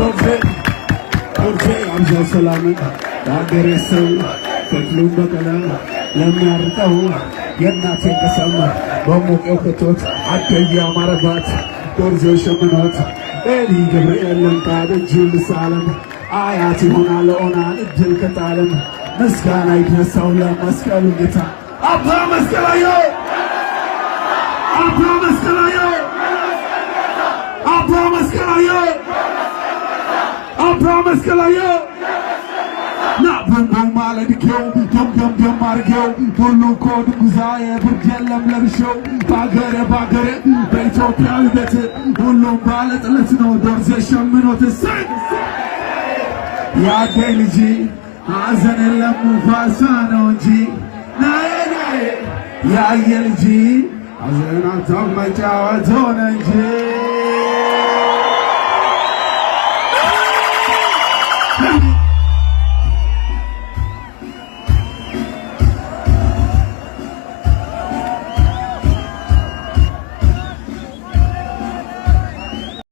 ዶርዜ አብዛው ሰላምን ለአገሬ ሰው ፈትሉን በቀለም ለሚያርቀው የእናቴን ቀሰም በሞቀው ክቶት አደየ አማረባት ዶርዜ ሸምኖት ኤሊ ገብርኤል ለንቃድ እጅል ሳለም አያት ይሆናል ኦናን እድል ከጣለም ምስጋና ይድረሰው ለመስቀሉ ጌታ አባ መስቀላዮ አባ መስቀላዮ አባ መስቀላዮ አባ መስቀላዮ ና በንቦ ማለድኬው ደምደም ደም አርጌው ሁሉ ኮድ ጉዛዬ ብርድ የለም ለብሼው ባገሬ በኢትዮጵያዊ ቤት ሁሉም ባለጥለት ነው ዶርዜ ሸምኖት እሰይ ያገኝ ልጅ ሐዘን የለም ሙፋሳ ነው እንጂ ናዬ ያየ ልጅ ሐዘን አታው መጫወት ሆነ እንጂ